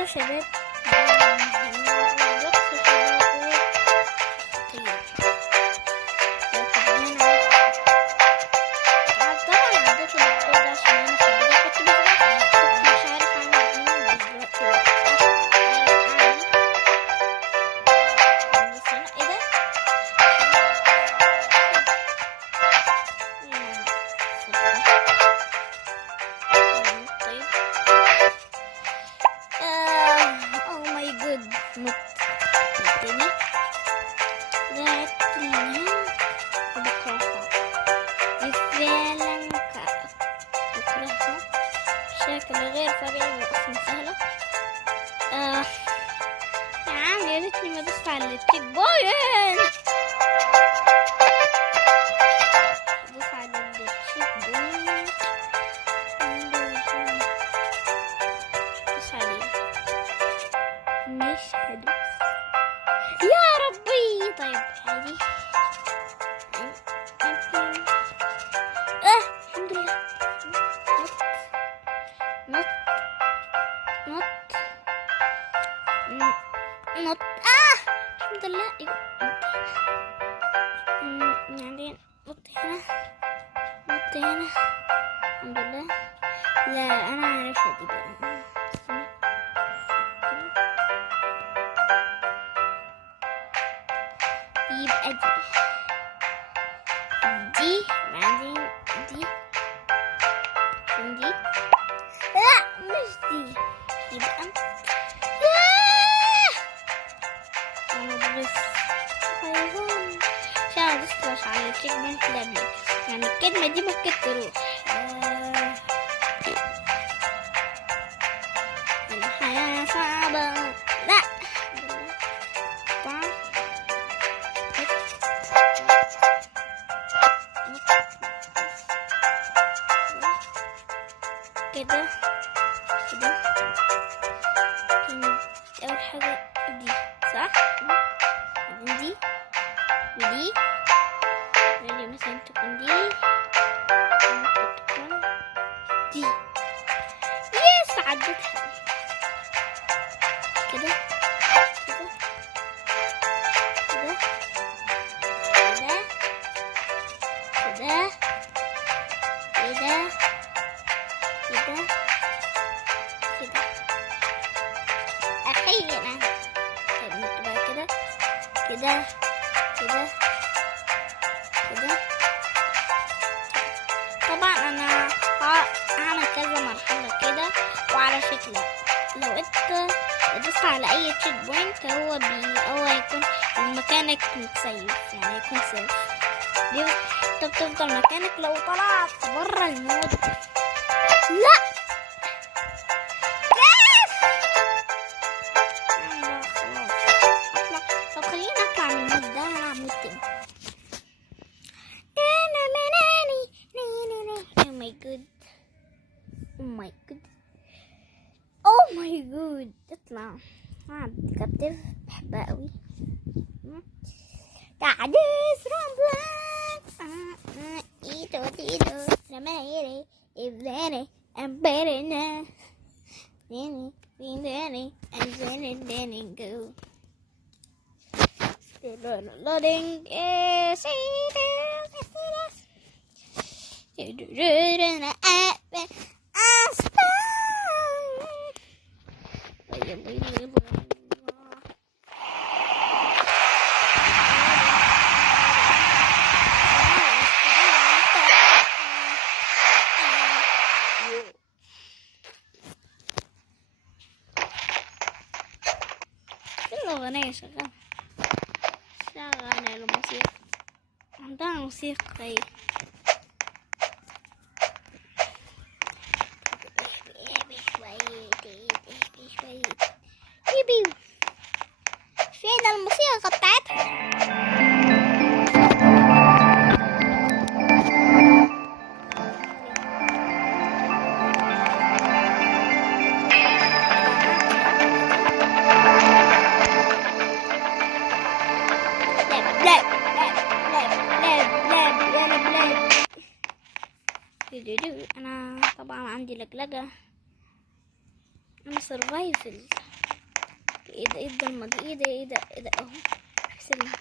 يلا شباب، هنعمل رقص شباب. طبعا عديت الدكتور ده عشان انا في البداية كنت مش عارف اعمل مين دلوقتي. ايه ده؟ طيب oh my god not تاني ذات بكرهها فعلا بكرهها بشكل غير طبيعي واصلا سهلة. يا عم يا ريتني ما دست على التشيك بوينت. دوس على التشيك بوينت، دوس عليه. مش هدوس يا ربي. طيب عادي. الحمد لله. نط نط نط نط. الحمد لله. يعني نط هنا، نط هنا. الحمد لله. لا انا عارفها دي بقى. يبقى دي بعدين دي لا مش دي. يبقى انا بس حيوان عشان بس على الكلمة الفلانية. يعني الكلمة دي ممكن تروح. الحياة صعبة. لا كده كده. أول حاجة دي صح، بعدين دي ودي، بعدين مثلا تكون دي، ممكن تكون دي. يس عدتها كده كده كده كده كده كده كده أخيرا. طيب نكتبها كده كده كده كده. طبعا أنا هعمل كذا مرحلة كده. وعلى فكرة لو انت دوست على أي تشيك بوينت هو يكون مكانك متسيف، يعني يكون سيف. انت بتفضل مكانك. لو طلعت برا المود لا طب خلينا نطلع من المود ده ونلعب مود تاني. Oh my god oh my god oh my god. اطلع كابتن بحبها قوي. تعديس رمبلان ايدو رمايري ابلاني امبرنا Danny, and Danny go. Loading is الأغنية شغالة الموسيقى عندها موسيقى هي. فين الموسيقى بتاعتها؟ انا طبعا عندي لجلجة. انا سرفايفل. ايه الضلمة دي؟ ايه ده اهو سلم.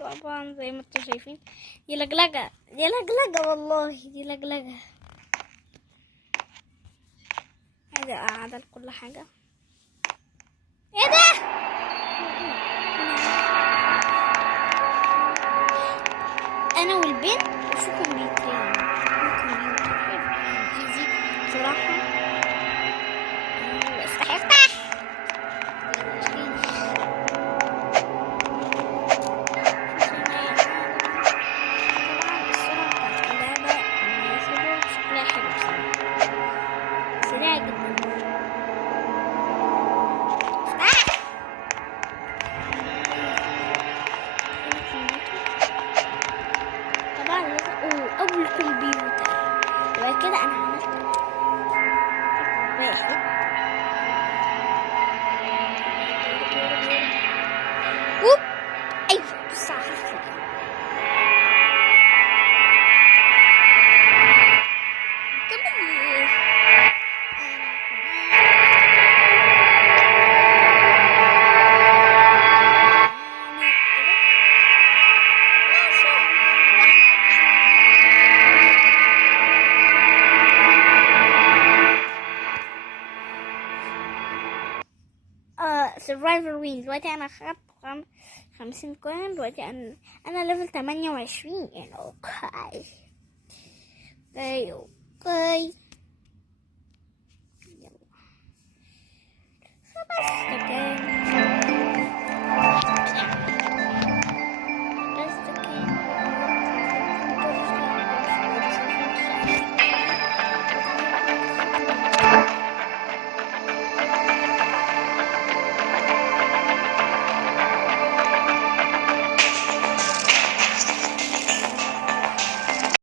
طبعا زي ما انتم شايفين دي لجلجة والله دي لجلجة. عايزة اعدل كل حاجة. ايه ده؟ انا والبنت وفي كمبيوترين. ايزي بصراحة. افتح طبعا السرعة بتاعت اللعبة مناسبة وشكلها حلو بصراحة، سريعة جدا. افتح. طبعا لازم اول كمبيوتر. يبقى كده انا عملت واحد. اوب ايوه صح. سرفايفر وين. دلوقتي انا خدت 50 كوين. دلوقتي انا ليفل 28 يعني. اوكي يلا خلاص.